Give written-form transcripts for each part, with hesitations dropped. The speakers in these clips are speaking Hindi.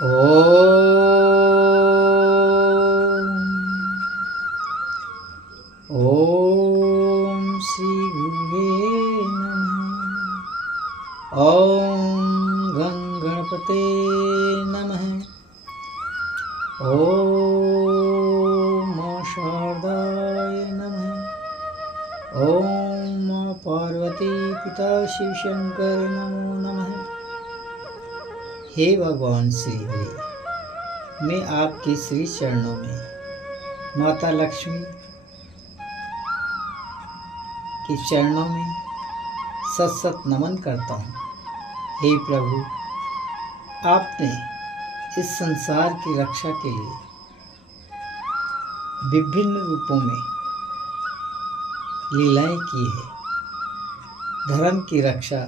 ओम श्री गुरुवे नमः। ओम गणपते नमः। ओम शारदाय नमः। ओम पार्वती पिता शिव शंकर नमो नमः। हे भगवान श्री हरि, मैं आपके श्री चरणों में माता लक्ष्मी के चरणों में सत सत नमन करता हूँ। हे प्रभु, आपने इस संसार की रक्षा के लिए विभिन्न रूपों में लीलाएं की है। धर्म की रक्षा,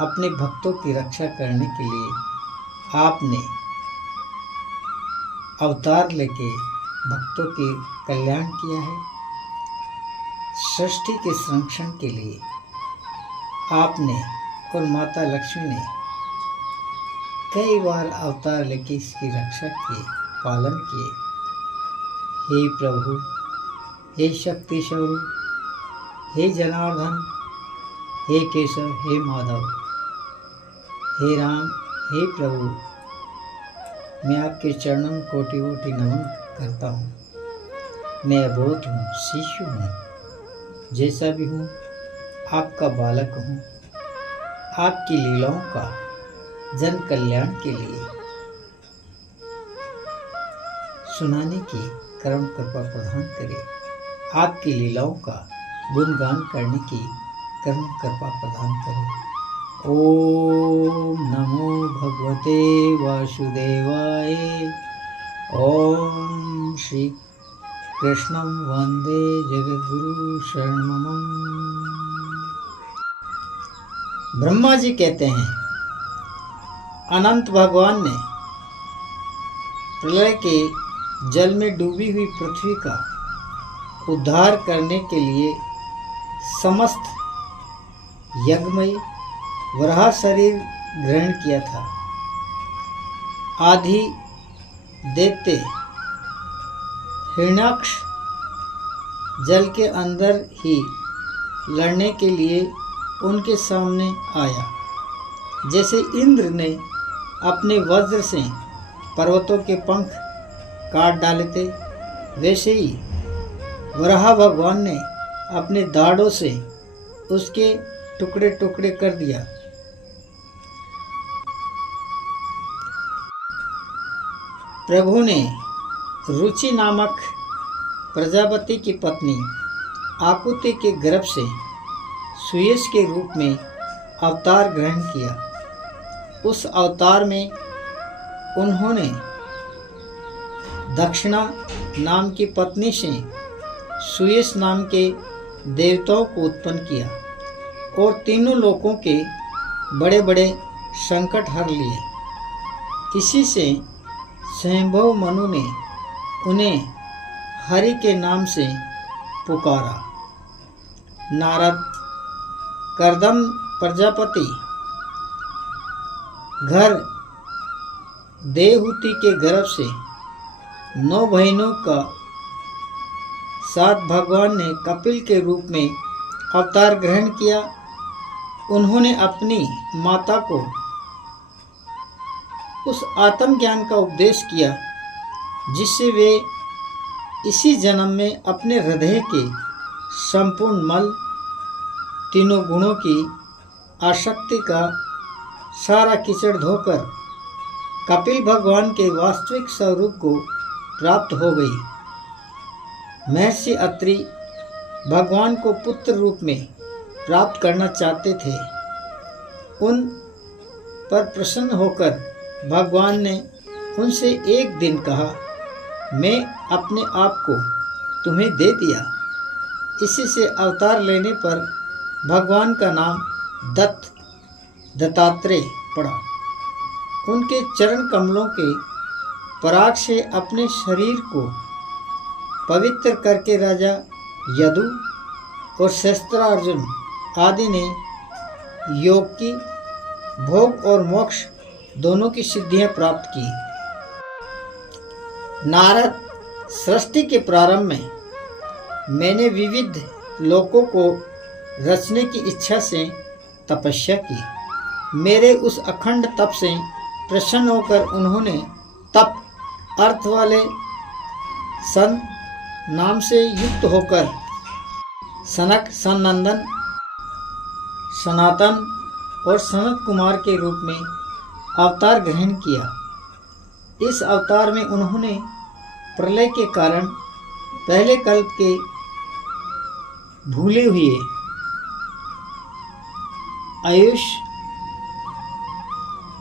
अपने भक्तों की रक्षा करने के लिए आपने अवतार लेके भक्तों के कल्याण किया है। सृष्टि के संरक्षण के लिए आपने और माता लक्ष्मी ने कई बार अवतार लेके इसकी रक्षा किए, पालन किए। हे प्रभु, हे शक्ति स्वरूप, हे जनार्दन, हे केशव, हे माधव, हे राम, हे प्रभु, मैं आपके चरणों में कोटि कोटि नमन करता हूँ। मैं अबोध हूँ, शिशु हूँ, जैसा भी हूँ आपका बालक हूँ। आपकी लीलाओं का जन कल्याण के लिए सुनाने की कर्म कृपा प्रदान करे। आपकी लीलाओं का गुणगान करने की कर्म कृपा प्रदान करे। ओम नमो भगवते वासुदेवाय। ओम श्री कृष्णं वंदे जगद्गुरु शरणमम। ब्रह्मा जी कहते हैं, अनंत भगवान ने प्रलय के जल में डूबी हुई पृथ्वी का उद्धार करने के लिए समस्त यज्ञमय वराह शरीर ग्रहण किया था। आदि दैत्य हिरण्याक्ष जल के अंदर ही लड़ने के लिए उनके सामने आया। जैसे इंद्र ने अपने वज्र से पर्वतों के पंख काट डाले थे, वैसे ही वराह भगवान ने अपने दाढ़ों से उसके टुकड़े टुकड़े कर दिया। प्रभु ने रुचि नामक प्रजापति की पत्नी आकुति के गर्भ से सुयश के रूप में अवतार ग्रहण किया। उस अवतार में उन्होंने दक्षिणा नाम की पत्नी से सुयश नाम के देवताओं को उत्पन्न किया और तीनों लोकों के बड़े बड़े संकट हर लिए। इसी से स्वयंभव मनु ने उन्हें हरि के नाम से पुकारा। नारद, कर्दम प्रजापति घर देवहूति के गर्भ से 9 बहनों का साथ भगवान ने कपिल के रूप में अवतार ग्रहण किया। उन्होंने अपनी माता को उस आत्मज्ञान का उपदेश किया जिससे वे इसी जन्म में अपने हृदय के संपूर्ण मल, तीनों गुणों की आसक्ति का सारा कीचड़ धोकर कपिल भगवान के वास्तविक स्वरूप को प्राप्त हो गई। महर्षि अत्रि भगवान को पुत्र रूप में प्राप्त करना चाहते थे। उन पर प्रसन्न होकर भगवान ने उनसे एक दिन कहा, मैं अपने आप को तुम्हें दे दिया। इसी से अवतार लेने पर भगवान का नाम दत्तात्रेय पड़ा। उनके चरण कमलों के पराग से अपने शरीर को पवित्र करके राजा यदु और शस्त्रार्जुन आदि ने योग की, भोग और मोक्ष दोनों की सिद्धियां प्राप्त की। नारद, सृष्टि के प्रारंभ में मैंने विविध लोकों को रचने की इच्छा से तपस्या की। मेरे उस अखंड तप से प्रसन्न होकर उन्होंने तप अर्थ वाले सन नाम से युक्त होकर सनक, सनंदन, सनातन और सनत कुमार के रूप में अवतार ग्रहण किया। इस अवतार में उन्होंने प्रलय के कारण पहले कल्प के भूले हुए आयुष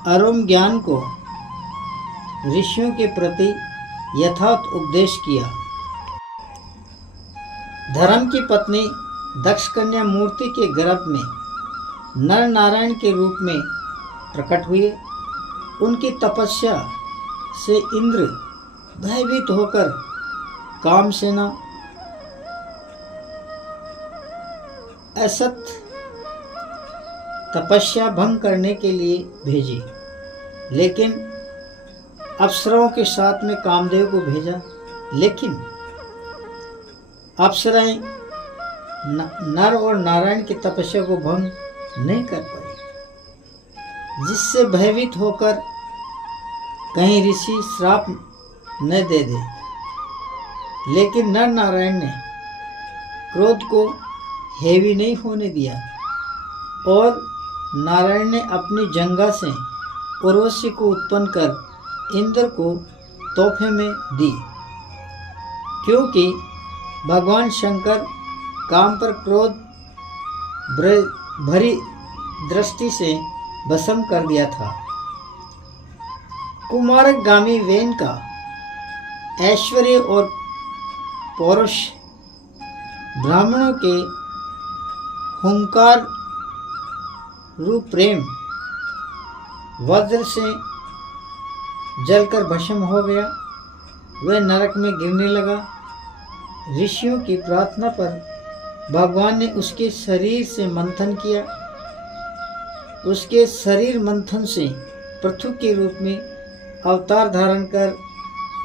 अरुम ज्ञान को ऋषियों के प्रति यथार्थ उपदेश किया। धर्म की पत्नी दक्ष कन्या मूर्ति के गर्भ में नर नारायण के रूप में प्रकट हुए। उनकी तपस्या से इंद्र भयभीत होकर कामसेना असत तपस्या भंग करने के लिए भेजी, लेकिन अप्सराओं के साथ में कामदेव को भेजा, लेकिन अप्सराएं नर और नारायण की तपस्या को भंग नहीं कर पाई, जिससे भयभीत होकर कहीं ऋषि श्राप न दे दे। लेकिन नर नारायण ने क्रोध को हेवी नहीं होने दिया और नारायण ने अपनी जंगा से उर्वशी को उत्पन्न कर इंद्र को तोहफे में दी, क्योंकि भगवान शंकर काम पर क्रोध भरी दृष्टि से भस्म कर दिया था। कुमारगामी वेन का ऐश्वर्य और पौरुष ब्राह्मणों के हुंकार रूप प्रेम वज्र से जलकर भस्म हो गया। वह नरक में गिरने लगा। ऋषियों की प्रार्थना पर भगवान ने उसके शरीर से मंथन किया। उसके शरीर मंथन से पृथ्वी के रूप में अवतार धारण कर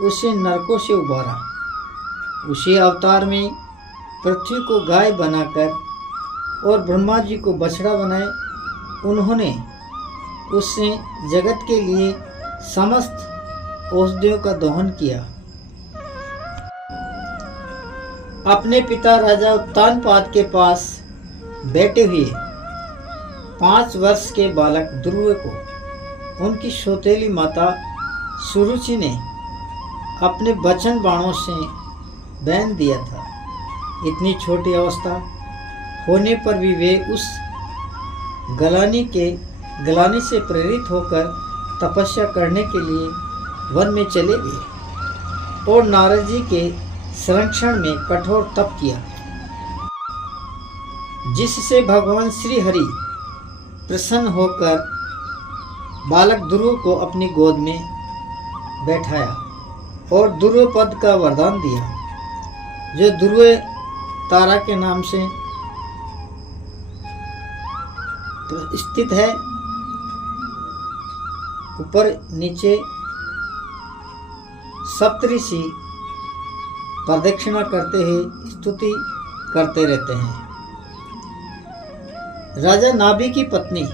उसे नरकों से उबारा। उसी अवतार में पृथ्वी को गाय बनाकर और ब्रह्मा जी को बछड़ा बनाए। उन्होंने उससे जगत के लिए समस्त औषधियों का दोहन किया। अपने पिता राजा उत्तानपाद के पास बैठे हुए 5 वर्ष के बालक ध्रुव को उनकी सौतेली माता सुरुचि ने अपने बचन बाणों से बांध दिया था। इतनी छोटी अवस्था होने पर भी वे उस गलानी से प्रेरित होकर तपस्या करने के लिए वन में चले गए और नारद जी के संरक्षण में कठोर तप किया, जिससे भगवान श्री हरि प्रसन्न होकर बालक ध्रुव को अपनी गोद में बैठाया और ध्रुव पद का वरदान दिया, जो ध्रुव तारा के नाम से स्थित है। ऊपर नीचे सप्तऋषि प्रदक्षिणा करते हुए स्तुति करते रहते हैं। राजा नाभि की पत्नी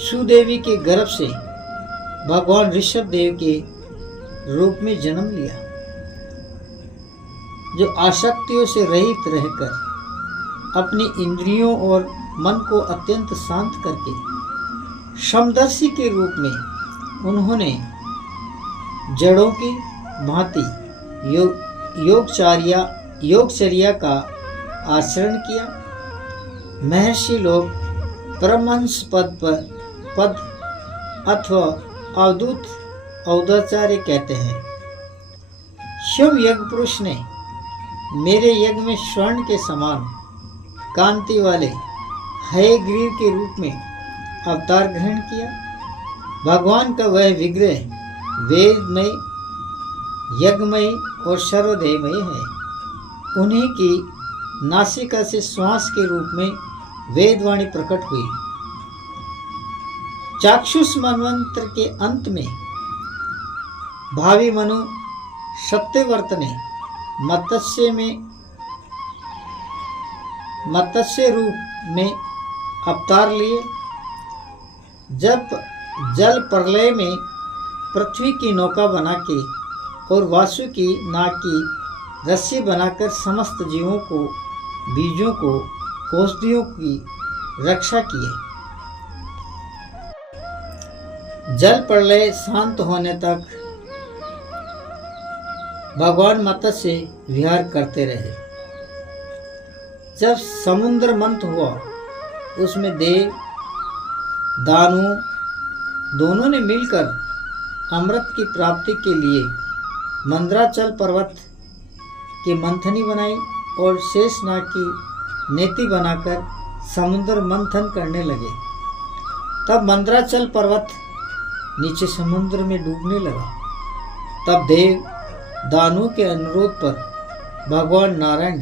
सुदेवी के गर्भ से भगवान ऋषभ देव के रूप में जन्म लिया, जो आसक्तियों से रहित रहकर अपनी इंद्रियों और मन को अत्यंत शांत करके समदर्शी के रूप में उन्होंने जड़ों की भांति योगचर्या का आचरण किया। महर्षि लोग परमहंस पद अथवा अवधूत औदाचार्य कहते हैं। शिव यज्ञ पुरुष ने मेरे यज्ञ में स्वर्ण के समान कांति वाले हयग्रीव के रूप में अवतार ग्रहण किया। भगवान का वह विग्रह वेदमय, यज्ञमय और सर्वदेहमय है। उन्हीं की नासिका से श्वास के रूप में वेदवाणी प्रकट हुई। चाक्षुष मनवंतर के अंत में भावी मनु सत्यव्रत ने मत्स्य रूप में अवतार लिए। जब जल प्रलय में पृथ्वी की नौका बना के और वासु की नाग की रस्सी बनाकर समस्त जीवों को, बीजों को, औषधियों की रक्षा किए। जल प्रलय शांत होने तक भगवान मत्स्य विहार करते रहे। जब समुद्र मंथ हुआ, उसमें देव दानव दोनों ने मिलकर अमृत की प्राप्ति के लिए मंदराचल पर्वत की मंथनी बनाई और शेषनाग की नेति बनाकर समुद्र मंथन करने लगे। तब मंदराचल पर्वत नीचे समुद्र में डूबने लगा। तब देव दानवों के अनुरोध पर भगवान नारायण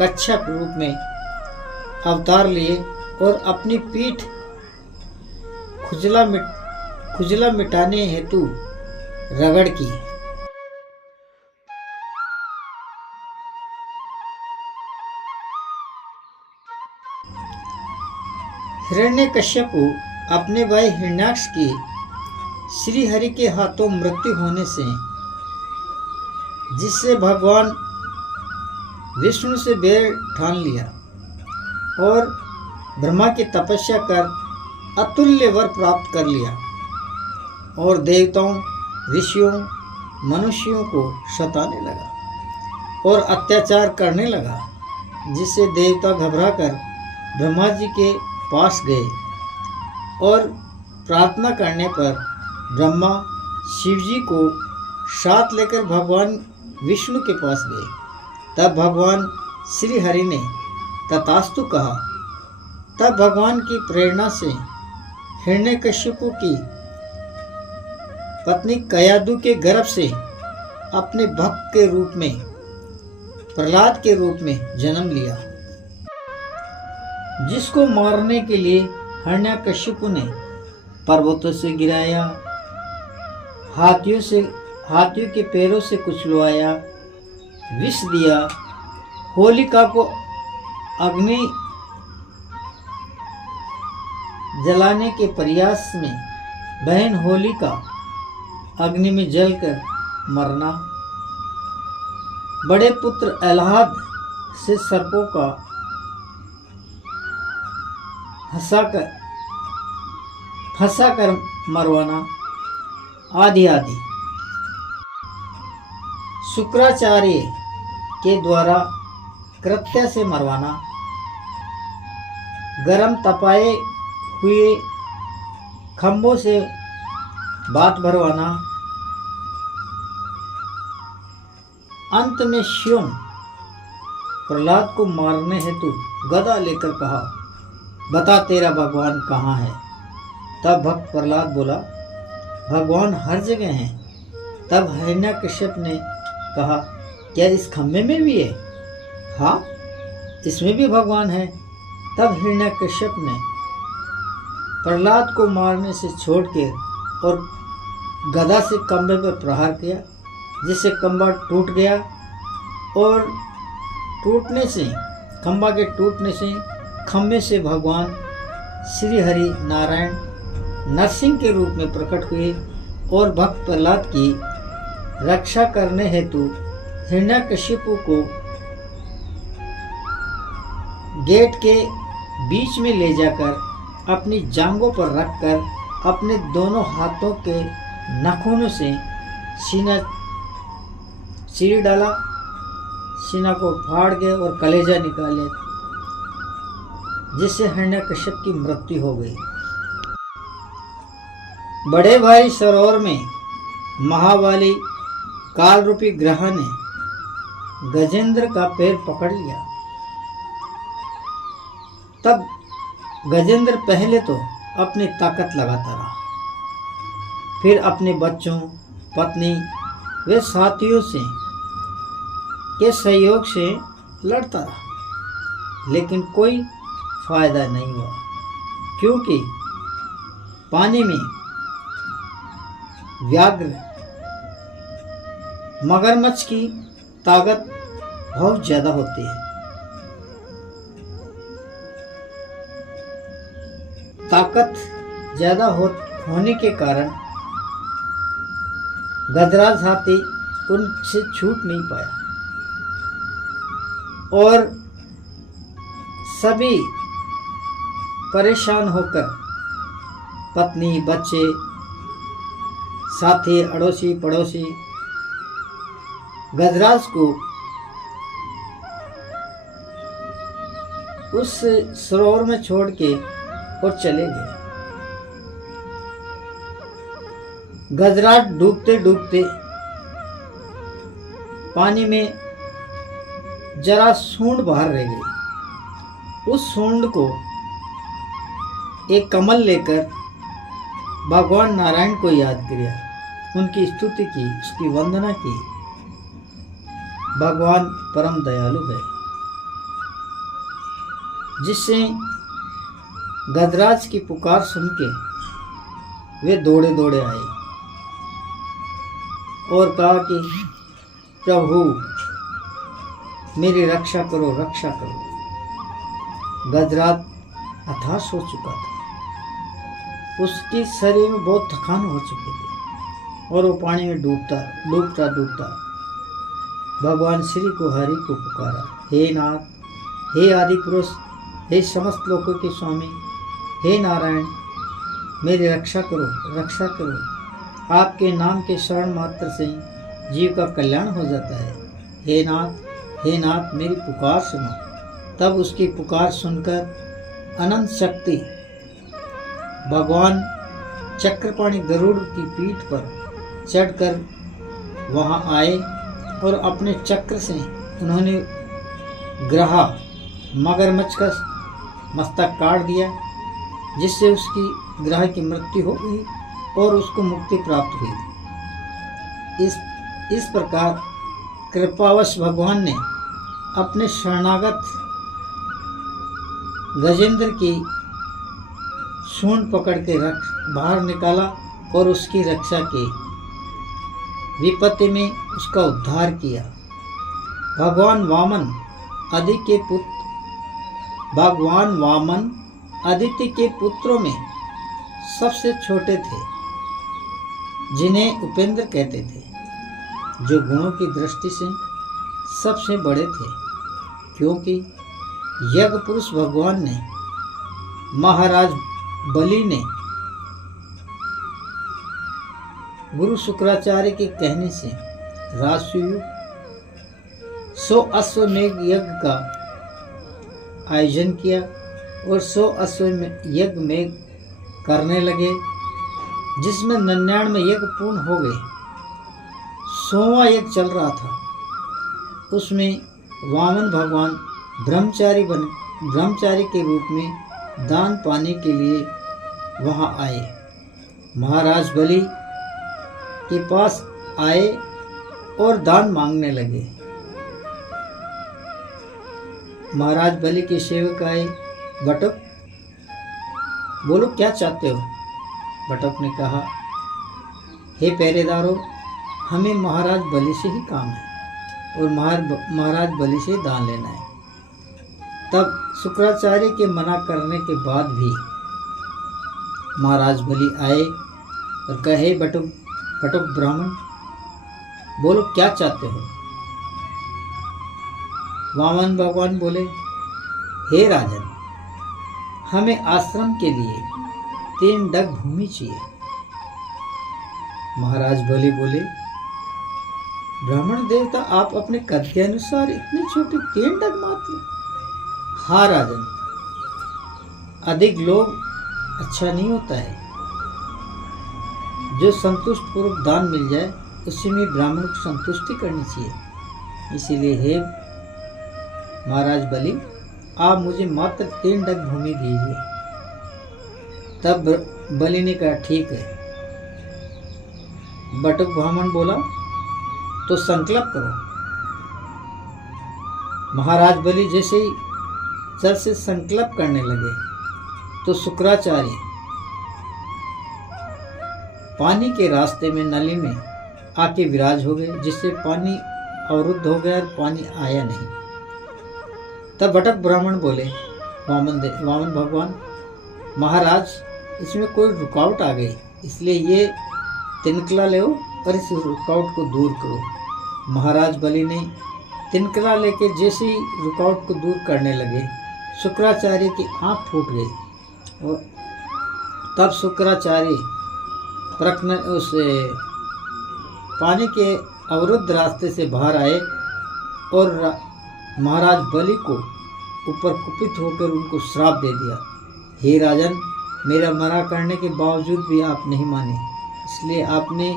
कच्छप रूप में अवतार लिए और अपनी पीठ खुजला मिटाने हेतु रगड़ की। हिरण्यकश्यपु अपने भाई हिरण्याक्ष की श्री हरि के हाथों मृत्यु होने से, जिससे भगवान विष्णु से बैर ठान लिया और ब्रह्मा की तपस्या कर अतुल्य वर प्राप्त कर लिया और देवताओं, ऋषियों, मनुष्यों को सताने लगा और अत्याचार करने लगा, जिससे देवता घबराकर ब्रह्मा जी के पास गए और प्रार्थना करने पर ब्रह्मा शिव जी को साथ लेकर भगवान विष्णु के पास गए। तब भगवान श्री हरि ने तथास्तु कहा। तब भगवान की प्रेरणा से हिरण्यकश्यपु की पत्नी कयादु के गर्भ से अपने भक्त के रूप में, प्रहलाद के रूप में जन्म लिया, जिसको मारने के लिए हिरण्यकश्यपु ने पर्वतों से गिराया, हाथियों के पैरों से कुचलवाया, विष दिया, होलिका को अग्नि जलाने के प्रयास में बहन होलिका अग्नि में जलकर मरना, बड़े पुत्र अल्लाद से सर्पों का फंसाकर मरवाना आदि आदि। शुक्राचार्य के द्वारा कृत्य से मरवाना, गरम तपाए हुए खंभों से बात भरवाना। अंत में शिव प्रहलाद को मारने हेतु गदा लेकर कहा, बता तेरा भगवान कहाँ है। तब भक्त प्रहलाद बोला, भगवान हर जगह हैं। तब हिरण्यकश्यप ने कहा, क्या इस खम्भे में भी है? हाँ, इसमें भी भगवान है। तब हिरण्यकश्यप ने प्रहलाद को मारने से छोड़ के और गदा से खंभे पर प्रहार किया, जिससे खंभा टूट गया और खंभा के टूटने से खम्भे से भगवान श्री हरि नारायण नरसिंह के रूप में प्रकट हुए और भक्त प्रहलाद की रक्षा करने हेतु हिरण्यकश्यपु को गेट के बीच में ले जाकर अपनी जांघों पर रखकर अपने दोनों हाथों के नाखूनों से सीना चीर डाला, सीना को फाड़ गए और कलेजा निकाले, जिससे हिरण्यकश्यप की मृत्यु हो गई। बड़े भाई सरोवर में महाबली काल रूपी ग्रह ने गजेंद्र का पैर पकड़ लिया। तब गजेंद्र पहले तो अपनी ताकत लगाता रहा, फिर अपने बच्चों, पत्नी व साथियों से के सहयोग से लड़ता रहा, लेकिन कोई फायदा नहीं हुआ, क्योंकि पानी में व्याघ्र मगरमच्छ की ताकत बहुत ज्यादा होती है। ताकत ज्यादा होने के कारण गजराज हाथी उनसे छूट नहीं पाया और सभी परेशान होकर पत्नी, बच्चे, साथी, अड़ोसी पड़ोसी गजराज को उस सरोवर में छोड़ के और चले गए। गजराज डूबते डूबते पानी में जरा सूंड बाहर रह गई। उस सूंड को एक कमल लेकर भगवान नारायण को याद किया, उनकी स्तुति की, उसकी वंदना की। भगवान परम दयालु है, जिससे गजराज की पुकार सुन के वे दौड़े दौड़े आए और कहा कि प्रभु मेरी रक्षा करो, रक्षा करो। गजराज हताश हो चुका था, उसकी शरीर में बहुत थकान हो चुकी थी और वो पानी में डूबता डूबता भगवान श्री को हरि को पुकारा, हे नाथ, हे आदि पुरुष, हे समस्त लोकों के स्वामी, हे नारायण, मेरी रक्षा करो, रक्षा करो। आपके नाम के शरण मात्र से जीव का कल्याण हो जाता है। हे नाथ, मेरी पुकार सुनो। तब उसकी पुकार सुनकर अनंत शक्ति भगवान चक्रपाणि गरुड़ की पीठ पर चढ़कर वहां आए और अपने चक्र से उन्होंने ग्रहा मगरमच्छ का मस्तक काट दिया, जिससे उसकी ग्रह की मृत्यु हो गई और उसको मुक्ति प्राप्त हुई। इस प्रकार कृपावश भगवान ने अपने शरणागत गजेंद्र की सूंड पकड़ के बाहर निकाला और उसकी रक्षा की, विपत्ति में उसका उद्धार किया। भगवान वामन आदित्य के पुत्रों में सबसे छोटे थे, जिन्हें उपेंद्र कहते थे, जो गुणों की दृष्टि से सबसे बड़े थे, क्योंकि यज्ञ पुरुष भगवान ने महाराज बलि ने गुरु शुक्राचार्य के कहने से राजसूय 100 अश्वमेघ यज्ञ का आयोजन किया और 100 अश्वमेघ यज्ञ में करने लगे, जिसमें 99 यज्ञ पूर्ण हो गए। 100वां यज्ञ चल रहा था, उसमें वामन भगवान ब्रह्मचारी के रूप में दान पाने के लिए वहां आए। महाराज बलि के पास आए और दान मांगने लगे। महाराज बलि के सेवक आए, बटुक बोलो क्या चाहते हो। बटुक ने कहा, हे पहरेदारों, हमें महाराज बलि से ही काम है और महाराज बलि से दान लेना है। तब शुक्राचार्य के मना करने के बाद भी महाराज बलि आए और कहे, बटुक ब्राह्मण बोलो क्या चाहते हो। वामन भगवान बोले, हे राजन, हमें आश्रम के लिए 3 डग भूमि चाहिए। महाराज बलि बोले, ब्राह्मण देवता, आप अपने कद के अनुसार इतने छोटे 3 डग मात्र। हाँ राजन, अधिक लोग अच्छा नहीं होता है। जो संतुष्ट पूर्वक दान मिल जाए उसी में ब्राह्मण को संतुष्टि करनी चाहिए। इसीलिए हे महाराज बलि, आप मुझे मात्र 3 डग भूमि दीजिए। तब बलि ने कहा, ठीक है। बटुक ब्राह्मण बोला, तो संकल्प करो। महाराज बलि जैसे ही जल से संकल्प करने लगे तो शुक्राचार्य पानी के रास्ते में नली में आके विराज हो गए, जिससे पानी अवरुद्ध हो गया और पानी आया नहीं। तब भटक ब्राह्मण बोले वामन भगवान, महाराज इसमें कोई रुकावट आ गई, इसलिए ये तिनकला ले और इस रुकावट को दूर करो। महाराज बलि ने तिनकला लेके जैसे ही रुकावट को दूर करने लगे, शुक्राचार्य की आँख फूट गई और तब शुक्राचार्य उस पानी के अवरुद्ध रास्ते से बाहर आए और महाराज बलि को ऊपर कुपित होकर उनको श्राप दे दिया। हे राजन, मेरा मना करने के बावजूद भी आप नहीं माने, इसलिए आपने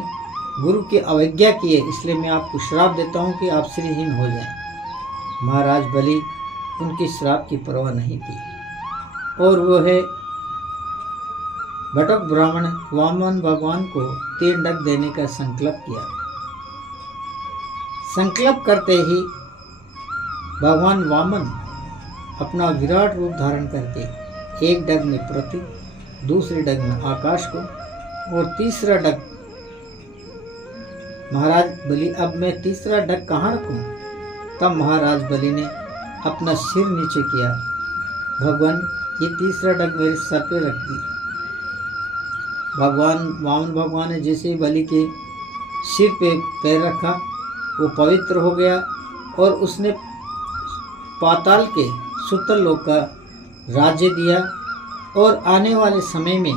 गुरु की अवज्ञा की है, इसलिए मैं आपको श्राप देता हूँ कि आप श्रीहीन हो जाएं। महाराज बलि उनकी श्राप की परवाह नहीं की और वो है भटक ब्राह्मण वामन भगवान को 3 डग देने का संकल्प किया। संकल्प करते ही भगवान वामन अपना विराट रूप धारण करके एक डग में पृथ्वी, दूसरे डग में आकाश को और तीसरा डग महाराज बलि, अब मैं तीसरा डग कहाँ रखूं? तब महाराज बलि ने अपना सिर नीचे किया, भगवान ये तीसरा डग मेरे सर पे रख दी। भगवान वामन भगवान ने जैसे ही बलि के सिर पे पैर रखा, वो पवित्र हो गया और उसने पाताल के सुतल लोक का राज्य दिया और आने वाले समय में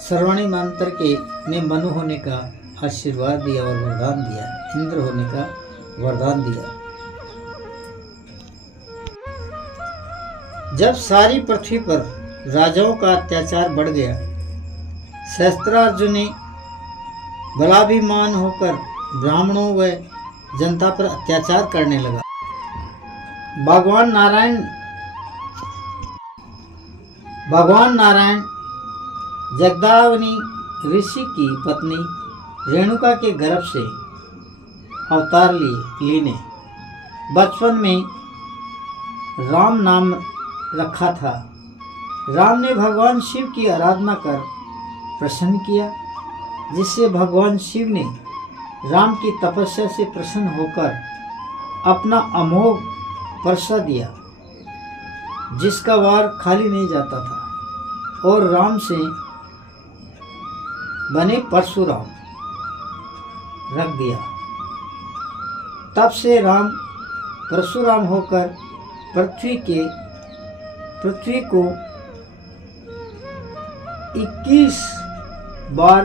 श्रवणी मंत्र के ने मनु होने का आशीर्वाद दिया और वरदान दिया, इंद्र होने का वरदान दिया। जब सारी पृथ्वी पर राजाओं का अत्याचार बढ़ गया, सहस्त्रार्जुन ने बलाभिमान होकर ब्राह्मणों व जनता पर अत्याचार करने लगा। भगवान नारायण जगदावनी ऋषि की पत्नी रेणुका के गर्भ से अवतार लीने बचपन में राम नाम रखा था। राम ने भगवान शिव की आराधना कर प्रसन्न किया, जिससे भगवान शिव ने राम की तपस्या से प्रसन्न होकर अपना अमोघ परसा दिया, जिसका वार खाली नहीं जाता था, और राम से बने परशुराम रख दिया। तब से राम परशुराम होकर पृथ्वी को 21 बार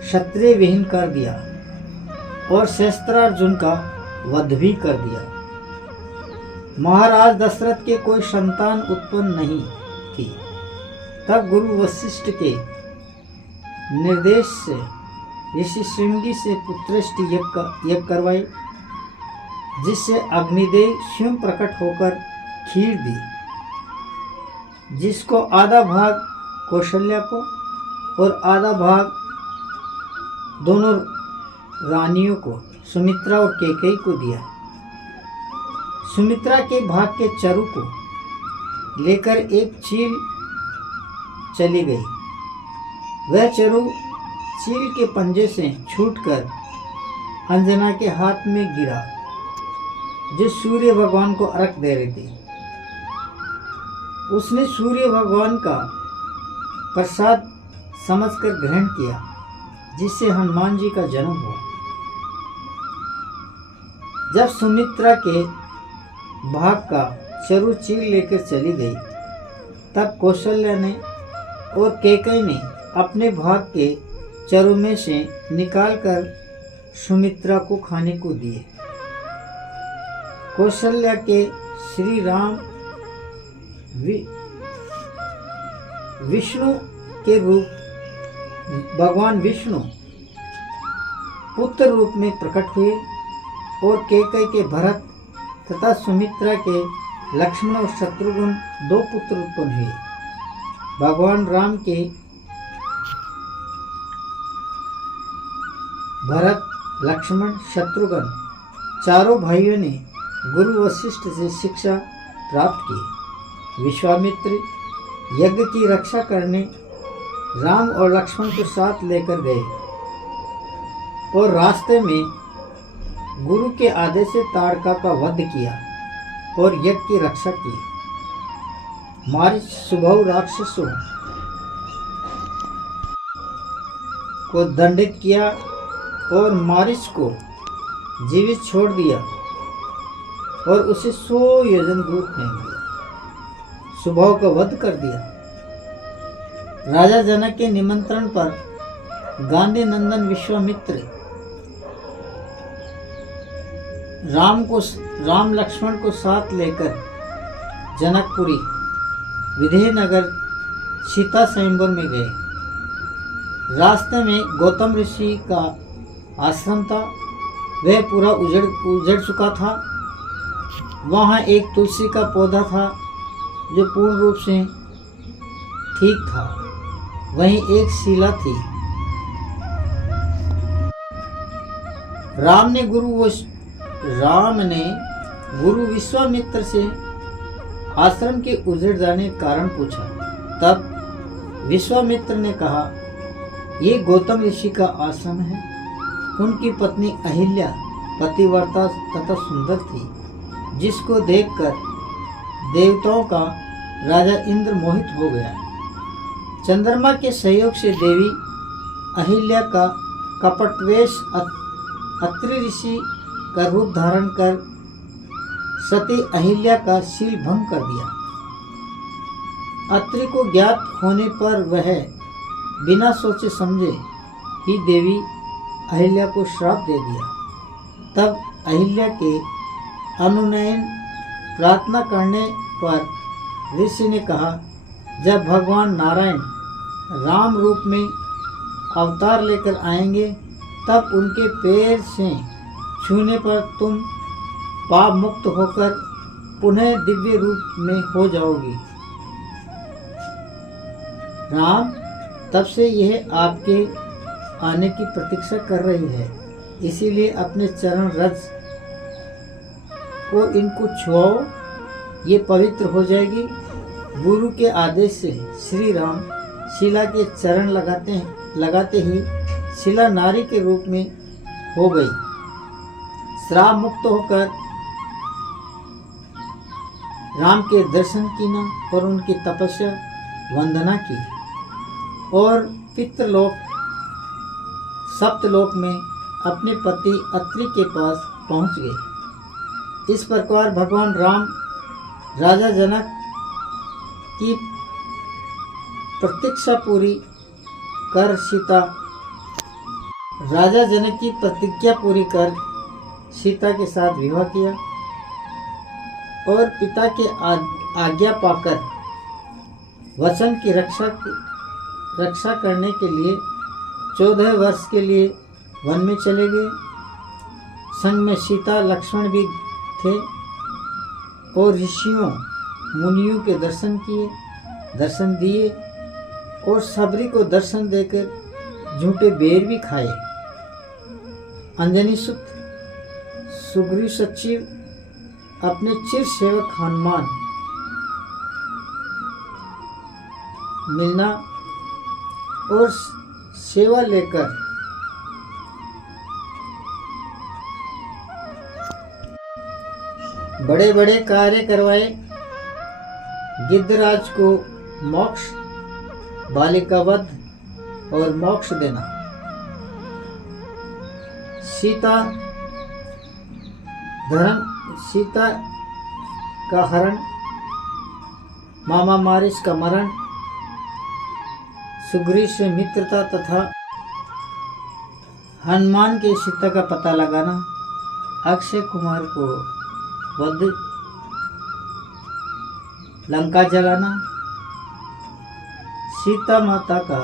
क्षत्रिय विहीन कर दिया और सहस्त्रार्जुन का वध भी कर दिया। महाराज दशरथ के कोई संतान उत्पन्न नहीं थी। तब गुरु वशिष्ठ के निर्देश से ऋषि श्रृंगी से पुत्रष्टि यज्ञ करवाई, जिससे अग्निदेव स्वयं प्रकट होकर खीर दी, जिसको आधा भाग कौशल्या को और आधा भाग दोनों रानियों को सुमित्रा और कैकेयी को दिया। सुमित्रा के भाग के चरु को लेकर एक चील चली गई। वह चरु चील के पंजे से छूटकर अंजना के हाथ में गिरा, जो सूर्य भगवान को अर्घ दे रही थी। उसने सूर्य भगवान का प्रसाद समझकर ग्रहण किया, जिससे हनुमान जी का जन्म हुआ। जब सुमित्रा के भाग का चरु चील लेकर चली गई, तब कौशल्या ने और कैकेयी ने अपने भाग के चरु में से निकालकर सुमित्रा को खाने को दिए। कौशल्या के श्री राम विष्णु के रूप भगवान विष्णु पुत्र रूप में प्रकट हुए और कैकेयी के भरत तथा सुमित्रा के लक्ष्मण और शत्रुघ्न 2 पुत्र उत्पन्न हुए। भगवान राम के भरत, लक्ष्मण, शत्रुघ्न चारों भाइयों ने गुरु वशिष्ठ से शिक्षा प्राप्त की। विश्वामित्र यज्ञ की रक्षा करने राम और लक्ष्मण को साथ लेकर गए और रास्ते में गुरु के आदेश से ताड़का का वध किया और यज्ञ की रक्षा की। मारीच सुबह राक्षसों को दंडित किया और मारीच को जीवित छोड़ दिया और उसे 100 योजन दूर फेंक दिया। सुबह का वध कर दिया। राजा जनक के निमंत्रण पर गांधी नंदन विश्वामित्र राम लक्ष्मण को साथ लेकर जनकपुरी विदेहनगर सीता स्वयंवर में गए। रास्ते में गौतम ऋषि का आश्रम था, वह पूरा उजड़ चुका था। वहाँ एक तुलसी का पौधा था जो पूर्ण रूप से ठीक था। वहीं एक शिला थी। राम ने गुरु विश्वामित्र से आश्रम के उजड़ जाने का कारण पूछा। तब विश्वामित्र ने कहा, ये गौतम ऋषि का आश्रम है। उनकी पत्नी अहिल्या पतिव्रता तथा सुंदर थी, जिसको देखकर देवताओं का राजा इंद्र मोहित हो गया। चंद्रमा के सहयोग से देवी अहिल्या का कपटवेश अत्रि ऋषि का रूप धारण कर सती अहिल्या का शील भंग कर दिया। अत्रि को ज्ञात होने पर वह बिना सोचे समझे ही देवी अहिल्या को श्राप दे दिया। तब अहिल्या के अनुनयन प्रार्थना करने पर ऋषि ने कहा, जब भगवान नारायण राम रूप में अवतार लेकर आएंगे तब उनके पैर से छूने पर तुम पाप मुक्त होकर पुनः दिव्य रूप में हो जाओगी। राम तब से यह आपके आने की प्रतीक्षा कर रही है, इसीलिए अपने चरण रज को इनको छुआओ, ये पवित्र हो जाएगी। गुरु के आदेश से श्री राम शिला के चरण लगाते ही शिला नारी के रूप में हो गई। श्राप मुक्त होकर राम के दर्शन किया और उनकी तपस्या वंदना की और पितृलोक सप्तलोक में अपने पति अत्रि के पास पहुंच गए। इस प्रकार भगवान राम राजा जनक की प्रतीक्षा पूरी कर सीता के साथ विवाह किया और पिता के आज्ञा पाकर वचन की रक्षा करने के लिए 14 वर्ष के लिए वन में चले गए। संग में सीता लक्ष्मण भी थे और ऋषियों मुनियों के दर्शन दिए और सबरी को दर्शन देकर झूठे बेर भी खाए। अंजनी सुत सुग्रीव सचिव अपने चिर सेवक हनुमान मिलना और सेवा लेकर बड़े बड़े कार्य करवाए। गिद्धराज को मोक्ष, बालिका वध और मोक्ष देना, सीता का हरण, मामा मारिच का मरण, सुग्रीव से मित्रता तथा हनुमान के सीता का पता लगाना, अक्षय कुमार को वध, लंका जलाना, सीता माता का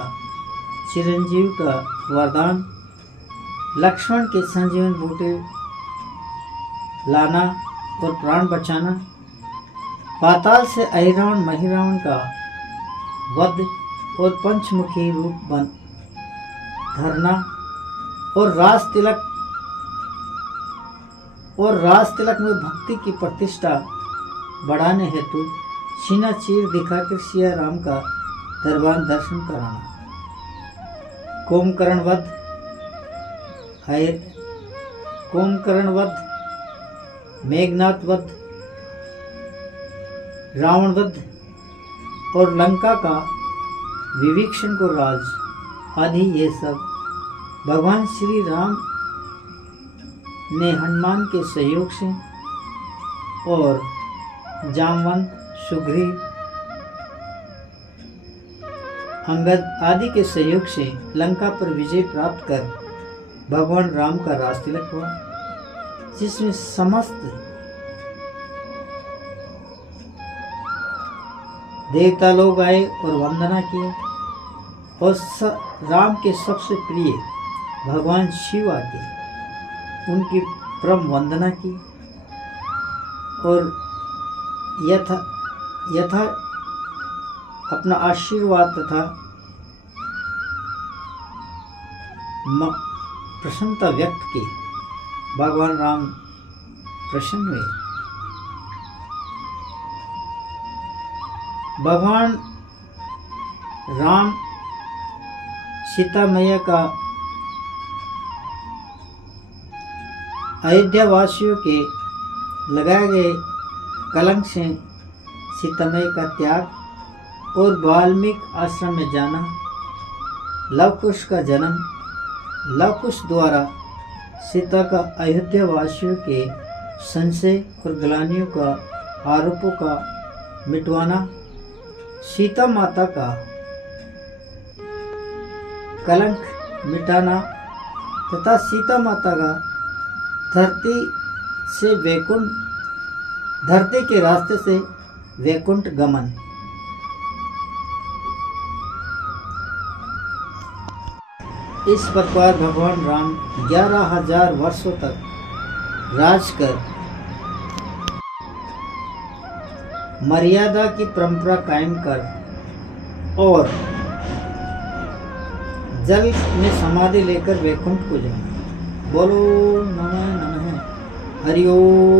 चिरंजीव का वरदान, लक्ष्मण के संजीवन बूटे लाना और प्राण बचाना, पाताल से अहिरावण महिरावण का वध और पंचमुखी रूप धरना और रास तिलक में भक्ति की प्रतिष्ठा बढ़ाने हेतु सीना चीर दिखाकर सिया राम का दरबार दर्शन कराना, कुंभकर्ण वध, है कुंभकर्ण वध, मेघनाथ वध, रावण वध और लंका का विभीषण को राज आदि ये सब भगवान श्री राम ने हनुमान के सहयोग से और जामवंत, सुग्रीव, अंगद आदि के सहयोग से लंका पर विजय प्राप्त कर भगवान राम का राज तिलक हुआ, जिसमें समस्त देवता लोग आए और वंदना किए और राम के सबसे प्रिय भगवान शिव आके उनकी परम वंदना की और यथा अपना आशीर्वाद तथा प्रसन्नता व्यक्त की। भगवान राम प्रसन्न हुए। भगवान राम सीता मैया का अयोध्या वासियों के लगाए गए कलंक से सीता मैया का त्याग और वाल्मीकि आश्रम में जाना, लवकुश का जन्म, लवकुश द्वारा सीता का अयोध्या वासियों के संशय और ग्लानियों का आरोपों का मिटवाना, सीता माता का कलंक मिटाना तथा सीता माता का धरती के रास्ते से वैकुंठ गमन। इस प्रकार भगवान राम 11,000 वर्षों तक राज कर मर्यादा की परंपरा कायम कर और जल में समाधि लेकर वैकुंठ को जाए। बोलो नमः नमः। हरि ओम।